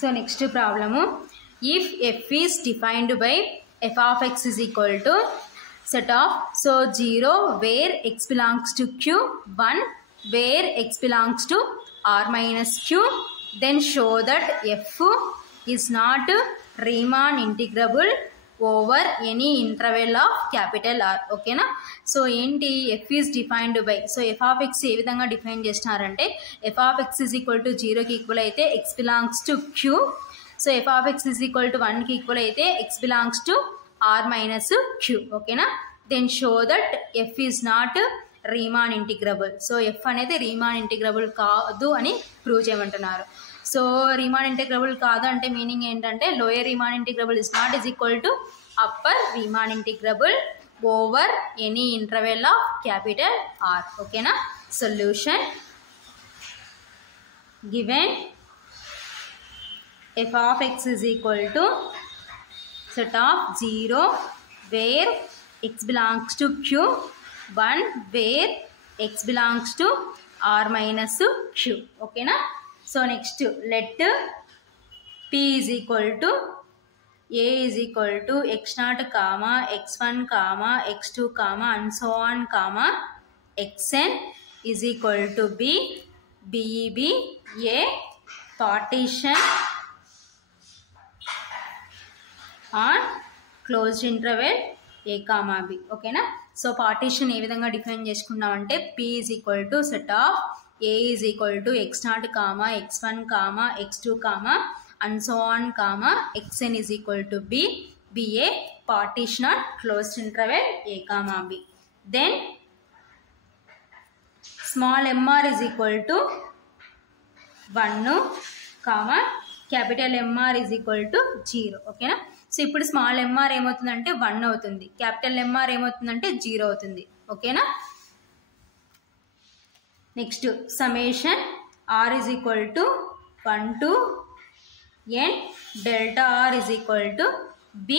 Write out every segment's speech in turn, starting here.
So next problem, if f is defined by f of x is equal to set of 0 where x belongs to q, 1 where x belongs to r minus q, then show that f is not Riemann integrable over any interval of capital R. Okay na? So enti f is defined by, so f of x ఏ విధంగా define చేస్తున్నారంటే f of x is equal to 0 కి equal అయితే x belongs to q, so f of x is equal to 1 కి equal అయితే x belongs to r minus q. Okay na? Then show that f is not Riemann integrable. So f అనేది Riemann integrable కాదు అని prove చేయమంటున్నారు. So Riemann integrable కాదు అంటే meaning ఏంటంటే lower Riemann integrable is not is equal to upper Riemann integrable over any interval of capital R. ఓకేనా? Solution given f of x is equal to set of 0 where x belongs to Q, 1 where x belongs to are minus Q. ఓకేనా? So next let p is equal to a is equal to x0 comma x1 comma x2 comma and so on comma xn is equal to b, b a partition on closed interval a comma b. Okay na? So partition ఏ విధంగా define చేసుకున్నామంటే p is equal to set of a is equal to x0 comma x1 comma x2 comma and so on comma xn is equal to b, b a partition on closed interval a comma b. Then small mr is equal to 1 comma capital mr is equal to 0. Okay na? So ఇప్పుడు small mr ఏమవుతుందంటే 1 అవుతుంది, capital mr ఏమవుతుందంటే 0 అవుతుంది. ఓకేనా? Next summation r is equal to 1 to n delta r is equal to b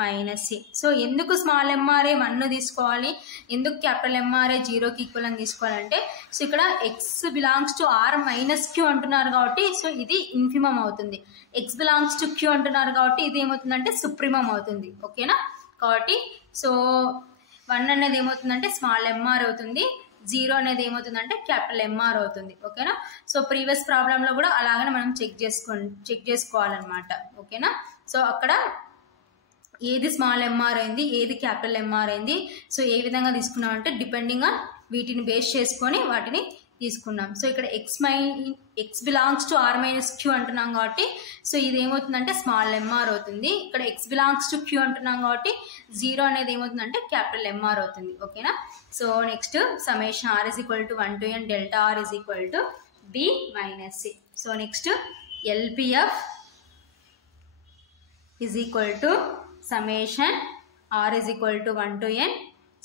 minus a. So ఎందుకు small mr 1 తీసుకోవాలి, ఎందుకు capital mr 0కి ఈక్వల్ అని తీసుకోవాలంటే సో ఇక్కడ x belongs to r minus q అంటున్నారు కాబట్టి సో ఇది ఇన్ఫిమమ్ అవుతుంది, x బిలాంగ్స్ టు q అంటున్నారు కాబట్టి ఇది ఏమవుతుందంటే సుప్రీమమ్ అవుతుంది. ఓకేనా? కాబట్టి సో 1 అనేది ఏమవుతుందంటే స్మాల్ mr అవుతుంది, 0 అనేది ఏమవుతుందంటే క్యాపిటల్ mr అవుతుంది. ఓకేనా? సో ప్రీవియస్ ప్రాబ్లంలో కూడా అలాగనే మనం చెక్ చేసుకోవాలన్నమాట. ఓకేనా? సో అక్కడ ఏది స్మాల్ mr అయింది, ఏది క్యాపిటల్ mr అయింది, సో ఏ విధంగా తీసుకున్నాం అంటే డిపెండింగ్ ఆన్ వీటిని బేస్ చేసుకొని వాటిని తీసుకున్నాం. సో ఇక్కడ x belongs to are minus q అంటున్నాం కాబట్టి సో ఇది ఏమవుతుందంటే స్మాల్ mr అవుతుంది, ఇక్కడ ఎక్స్ బిలాంగ్స్ టు క్యూ అంటున్నాం కాబట్టి 0 అనేది ఏమవుతుందంటే క్యాపిటల్ mr అవుతుంది. ఓకేనా? So next summation r is equal to 1 to n delta r is equal to b minus c. So next LPF is equal to summation r is equal to 1 to n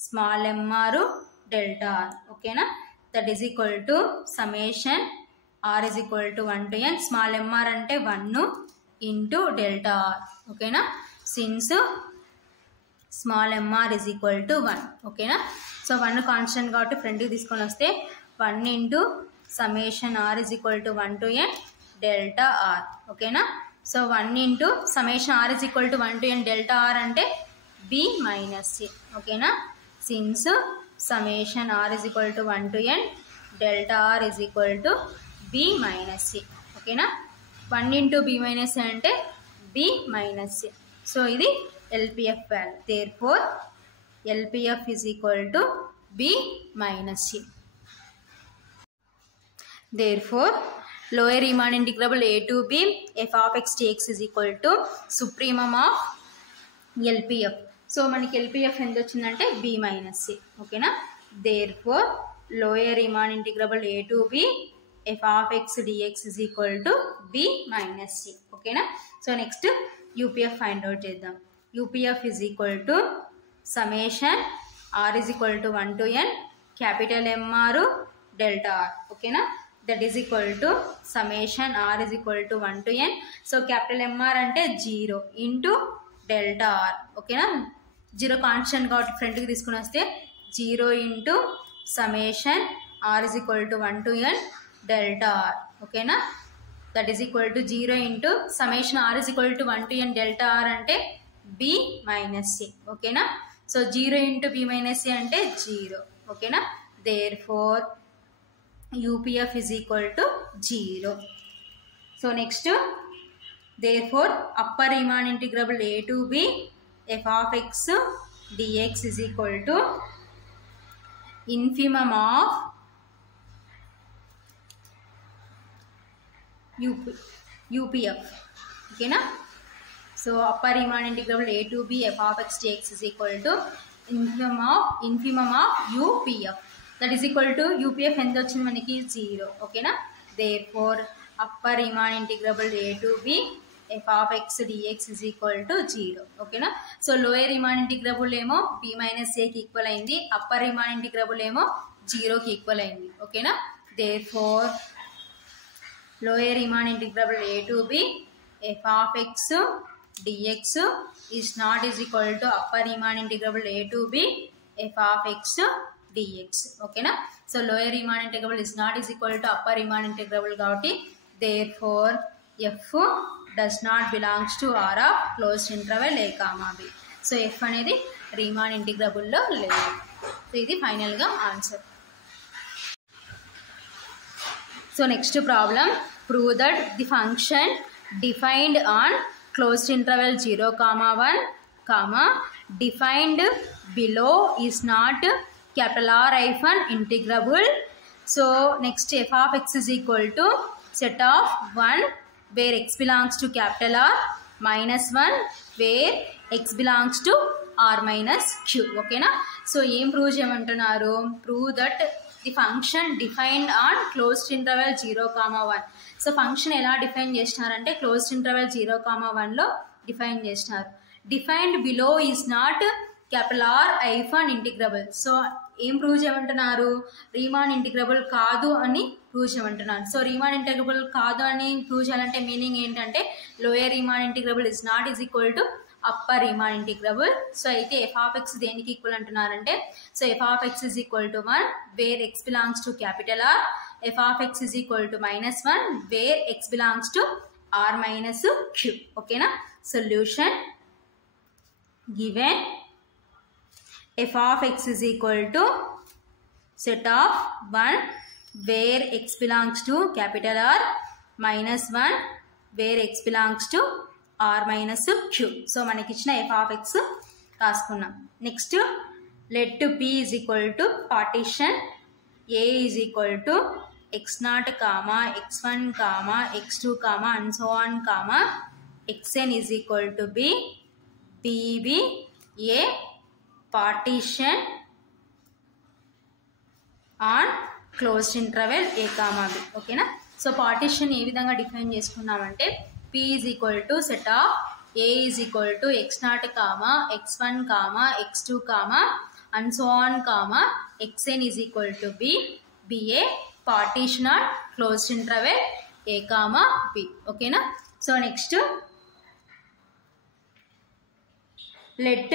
small mr delta r. ఓకేనా? that is equal to summation r is equal to 1 to n small mr అంటే 1 into delta r. ఓకేనా? since small mr is equal to 1. ఓకేనా? So 1 constant కాబట్టి ఫ్రంట్కి తీసుకొని వస్తే 1 into summation r is equal to 1 to n delta r. ఓకేనా? So 1 into summation r is equal to 1 to n delta r అంటే b minus c. ఓకేనా? since summation r is equal to 1 to n delta r is equal to b minus c. ఓకేనా? 1 into b minus c అంటే b minus c. So ఇది LPF value. therefore LPF is equal to b minus c. therefore lower Riemann integrable a to b f of x dx is equal to supremum of LPF. So మనకి LPF ఎంత వచ్చిందంటే b minus c. ఓకేనా? therefore lower Riemann integrable a to b f of x dx is equal to b minus c. ఓకేనా? So next UPF find out చేద్దాం. UPF is equal to summation r is equal to 1 to n capital mr delta r. ఓకేనా? that is equal to summation r is equal to 1 to n. So capital mr అంటే 0 into delta r. ఓకేనా? 0 constant కాబట్టి ఫ్రంట్కి తీసుకుని వస్తే 0 into summation r is equal to 1 to n delta r. ఓకేనా? That is equal to 0 into summation r is equal to 1 to n delta r అంటే b minus c. ఓకేనా. So 0 into b minus c అంటే 0. ఓకేనా. Therefore UPF is equal to 0. So next therefore upper Riemann integrable a to b f of x dx is equal to infimum of UPF. Okay na. So upper Riemann integrable a to b f of x dx is equal to infimum of UPF. That is equal to UPF ఎంత వచ్చింది మనకి 0. ఓకేనా. therefore upper Riemann integrable a to b f of x dx is equal to 0. ఓకేనా. So lower Riemann integrable ఏమో b minus a కి equal అయింది, upper Riemann integrable ఏమో 0 కి ఈక్వల్ అయింది. ఓకేనా. therefore lower Riemann integrable a to b f of x dx is not is equal to upper Riemann integrable a to b f of x dx. ఓకేనా. So lower Riemann integrable is not is equal to upper Riemann integrable కాబట్టి therefore f does not belongs to R of closed interval a comma b. So f అనేది Riemann integrable లో లేదు. So ఇది final గా answer. So next problem, prove that the function defined on closed interval 0, 1, defined below is not capital R hyphen integrable. So next f of x is equal to set of 1 where x belongs to capital R minus 1 where x belongs to R minus q. ఓకేనా. So ఏం prove చేయమంటున్నారు, prove that the function defined on closed interval 0, 1. So function ఎలా define చేసినారంటే closed interval 0, 1లో define చేసినారు. Defined below is not capital R hyphen integrable. So ఏం prove చేయమంటున్నారు, Riemann integrable కాదు అని prove చేయమంటున్నారు. సో రీమాన్ ఇంటిగ్రబుల్ కాదు అని ప్రూవ్ చేయాలంటే మీనింగ్ ఏంటంటే lower Riemann integrable is not is equal to upper Riemann integrable. So అయితే ఎఫ్ ఆఫ్ ఎక్స్ దేనికి ఈక్వల్ అంటున్నారంటే, so f of x is equal to 1 where x belongs to capital R, f of x is equal to -1 where x belongs to are minus Q. ఓకేనా. Solution given f of x is equal to set of 1 where x belongs to capital R -1 where x belongs to R minus q. So మనకి ఇచ్చిన f of x రాసుకున్నాం. Next let p is equal to partition a is equal to x0, x1, x2, and so on, xn is equal to b, pb a partition on closed interval a comma b. ఓకేనా. So partition ఏ విధంగా define చేసుకున్నామంటే p is equal to set of a is equal to x0, x1, x2, and so on, xn is equal to b, be a partition on closed interval a comma b. ఓకేనా. So next let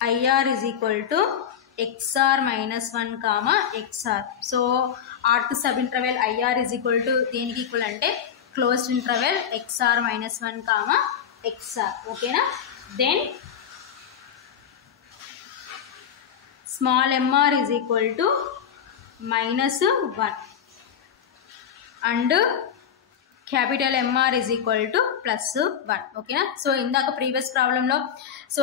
IR is equal to XR minus 1, XR. So R to sub interval IR is equal to దేనికి equal అంటే closed interval XR minus 1, XR. ఓకేనా. Then small mr is equal to -1 and capital MR is equal to +1. ఓకేనా. So ఇందాక previous ప్రాబ్లంలో so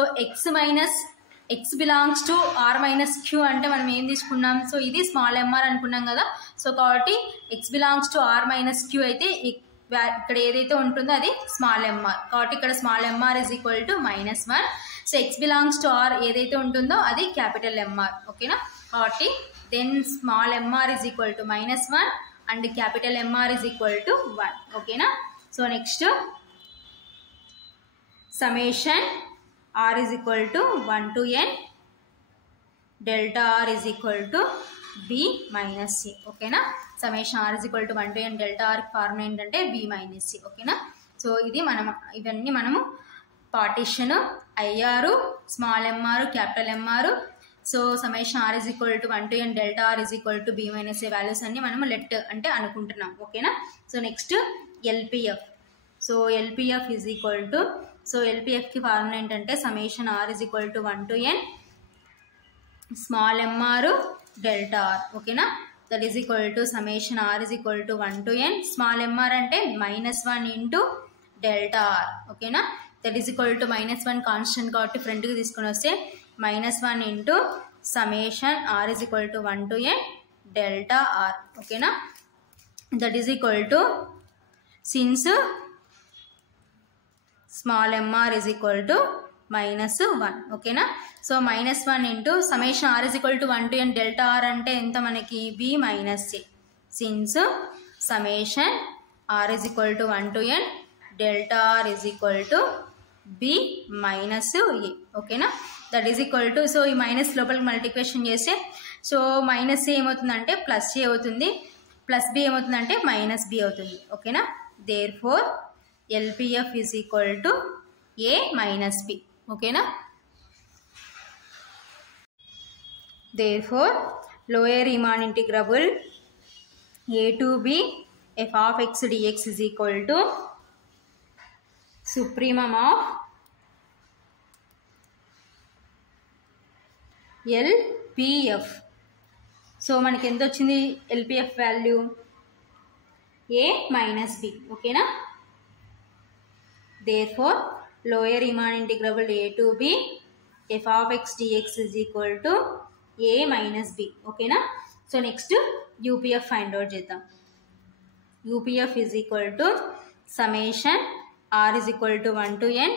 x belongs to r minus q అంటే మనం ఏం తీసుకున్నాం, సో ఇది స్మాల్ ఎంఆర్ అనుకున్నాం కదా. సో కాబట్టి x belongs to r minus q అయితే ఇక్కడ ఏదైతే ఉంటుందో అది స్మాల్ ఎంఆర్, కాబట్టి ఇక్కడ small m r is equal to -1. So x belongs to r ఏదైతే ఉంటుందో అది క్యాపిటల్ ఎంఆర్. ఓకేనా. కాబట్టి then small m r is equal to -1 and capital m r is equal to 1. ఓకేనా. So next summation r is equal to 1 to n delta r is equal to b minus c. ఓకేనా. సమ్మేషన్ r is equal to 1 to n delta r formula ఏంటంటే b minus c. ఓకేనా. So ఇది ఇవన్నీ మనము partition i r, small m r, capital m r, so summation r is equal to 1 to n delta r is equal to b minus a values అన్ని మనము let అంటే అనుకుంటున్నాం. ఓకేనా. So next LPF. So LPF is equal to, so ఎల్పిఎఫ్కి formula ఏంటంటే summation r is equal to 1 to n small mr delta r. ఓకేనా. That is equal to summation r is equal to 1 to n small mr అంటే -1 into delta r. ఓకేనా. That is equal to -1 constant కాబట్టి ఫ్రంట్కి తీసుకొని వస్తే -1 into summation r is equal to 1 to n delta r. ఓకేనా. That is equal to since small mr is equal to -1. ఓకేనా. So -1 into summation r is equal to 1 to n delta r అంటే ఎంత మనకి b minus a. Since summation r is equal to 1 to n delta r is equal to b minus a. ఓకేనా. That is equal to, so ఈ minus లోపలికి multiplication చేస్తే so minus ఏ ఏమవుతుందంటే plus a అవుతుంది, plus b ఏమవుతుందంటే minus b అవుతుంది. ఓకేనా. Therefore LPF is equal to a minus b. ఓకేనా. Therefore lower Riemann integrable a to b f of x dx is equal to supremum of LPF. So మనకి ఎంత వచ్చింది LPF value a minus b. ఓకేనా. Therefore lower Riemann integrable a to b f of x dx is equal to a minus b. ఓకేనా. So next UPF find out చేద్దాం. UPF is equal to summation r is equal to 1 to n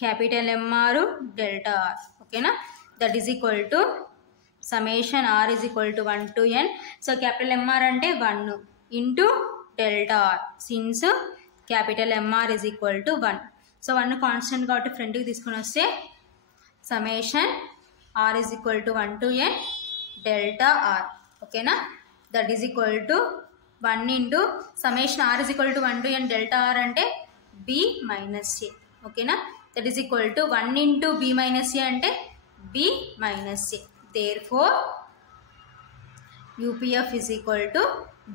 capital mr delta r. ఓకేనా. That is equal to summation r is equal to 1 to n. So capital mr అంటే 1 into delta r since capital mr is equal to 1. So 1 constant కాబట్టి ఫ్రంట్కి తీసుకొని వస్తే summation r is equal to 1 to n delta r. ఓకేనా. That is equal to 1 into summation r is equal to 1 to n delta r అంటే b minus a. ఓకేనా. That is equal to 1 into b minus a అంటే b minus a. Therefore UPF is equal to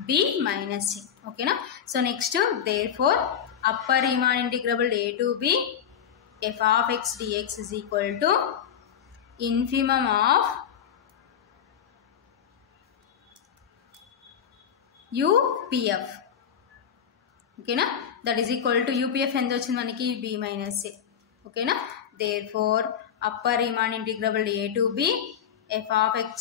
b minus a. ఓకేనా. So next therefore upper Riemann integrable a to b f of x dx is equal to infimum of UPF. ఓకేనా. That is equal to UPF ఎంత వచ్చింది మనకి b minus a. ఓకేనా. Therefore upper Riemann integrable a to b f of x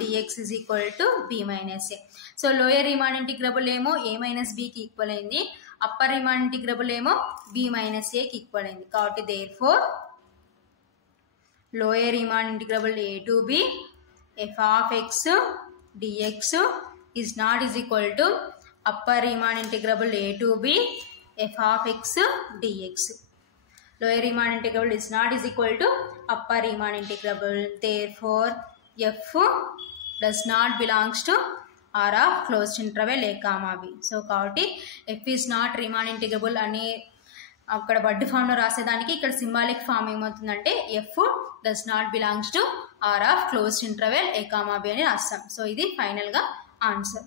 dx is equal to b minus a. So lower Riemann integrable ఏమో a minus bకి equal అయింది, upper Riemann integrable ఏమో b minus aకి equal అయింది. కాబట్టి therefore lower Riemann integrable a to b f of x dx is not is equal to upper Riemann integrable a to b f of x dx. Lower Riemann integrable is not is equal to upper Riemann integrable. Therefore, f does not belongs to R of closed interval a comma b. So, కాబట్టి f is not Riemann integrable అని అక్కడ word ఫామ్లో రాసేదానికి ఇక్కడ symbolic form ఏమవుతుందంటే f does not belongs to R of closed interval a comma b అని రాస్తాం. So ఇది ఫైనల్గా ఆన్సర్.